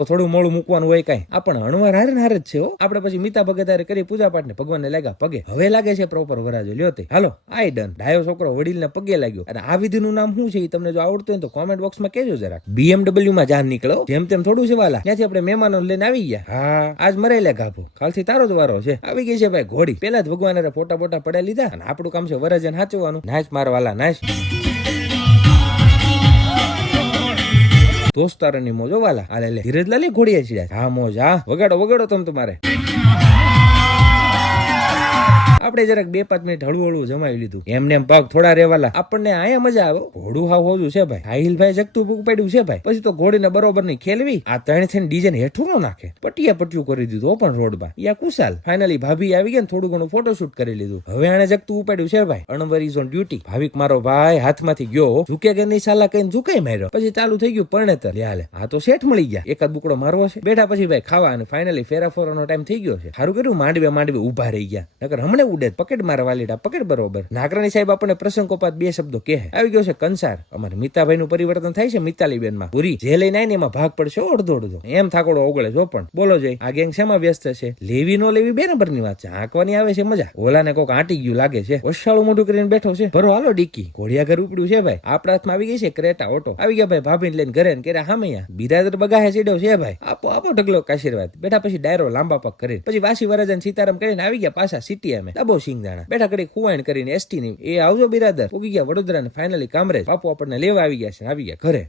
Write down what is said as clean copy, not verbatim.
તો થોડું મોડું મૂકવાનું હોય કઈ આપણ હણવાર હારે ને હારે જ છે હો. આપણે પછી મીતા ભગત હારે કરી પૂજા પાઠ ને ભગવાન ને લાગ્યા પગે. હવે લાગે છે પ્રોપર વરાજો લ્યો તે. હાલો આઈ ડન. ડાયો છોકરો વડીલ ને પગે લાગ્યો. અને આ વિધિનું નામ શું છે એ તમને જો આવડતું હોય તો કોમેન્ટ બોક્સમાં કહેજો જરાક. BMW માં જાન નીકળો જેમ તેમ થોડું છે વાલા. ત્યાંથી આપણે મહેમાનો લઈને આવી ગયા. હા આજ મરેલા ગાભો કાલથી તારો જ વારો છે. આવી ગઈ છે ભાઈ ઘોડી. પેલા જ ભગવાન હારે ફોટા બોટા પડ્યા લીધા અને આપણું કામ છે વરાજન સાચવવાનું. નાચ માર વાલા નાચ. દોસ્તારોની મોજો વાલા. હાલે લે ધીરજ લાલી ઘોડીએ છીએ. હા મોજ હા વગાડો વગાડો તમ તમારે. આપણે જરાક 2-5 મિનિટ હળવું જમાવી લીધું. એમને એમ પગ થોડા રેવાલા. આપણને આયા મજા આવે. ઘોડું હાવ હોજું છે ભાઈ. સાહિલ ભાઈ જગતું બુક પડ્યું છે ભાઈ. પછી તો ઘોડીને બરોબર ની ખેલવી. આ 3 થઈને ડીજે હેઠું ન નાખે. પટિયું કરી દીધું પણ રોડમાં. યા કુશાલ ફાઇનલી ભાભી આવી ગયા ને થોડું ઘણું ફોટોશૂટ કરી લીધું. હવે આને જગતું ઉપાડ્યું છે ભાઈ. અણવર ઇઝ ઓન ડ્યુટી. ભાવિક મારો ભાઈ હાથમાંથી ગયો. ઝૂકે કે નહીં સાલા કઈ ઝુકાઈ માર્યો. પછી ચાલુ થઈ ગયું પરણેતર. હાલે આ તો શેઠ મળી ગયા. એકાદ બુકડો મારવો છે. બેઠા પછી ભાઈ ખાવા અને ફાઇનલી ફેરાફોરાનો ટાઈમ થઈ ગયો છે. સારું કર્યું માંડવે ઉભા રહી ગયા. નકર હમણે ઉડે પકડ મારા વાલીડા પકડ બરોબર. નાગરાણી સાહેબ આપણને પ્રસંગોપાત 2 શબ્દો કહે. આવી ગયો છે કંસાર. અમારે મિતાભાઈ નું પરિવર્તન થાય છે મિતાલી બેન માં. પૂરી જે લઈને આવીને એમાં ભાગ પડશે અડધો એમ થાકોડો ઓગળે જો. પણ બોલો જઈ આ ગેંગ શેમાં વ્યસ્ત છે? લેવી નો લેવી 2 નંબરની વાત છે. આંકવાની આવે છે મજા. ઓલાને કોક આંટી ગયું લાગે છે. વસાળું મોઢું કરીને બેઠો છે. ભરો હાલો ડીકી. ઘોડિયા ઘર ઉપડ્યું છે ભાઈ. આપણા હાથમાં આવી ગઈ છે ક્રેટા ઓટો. આવી ગયા ભાઈ ભાભીને લઈને ઘરે ને કર્યા હામૈયા. બિરાદર બગાહે ચડ્યો છે ભાઈ. આપો ઢગલો આશીર્વાદ. બેઠા પછી ડાયરો લાંબા પગ કરીને પછી વાસી વરજન સીતારામ કરીને આવી ગયા પાછા સિટી. અમે ડબો સિંગદાણા બેઠા કરી ખુવાણ કરીને એસટી ની એ આવજો બિરાદર. ઉગી ગયા વડોદરા ને ફાઇનલી કામરેજ. બાપુ આપણને લેવા આવી ગયા છે. આવી ગયા ઘરે.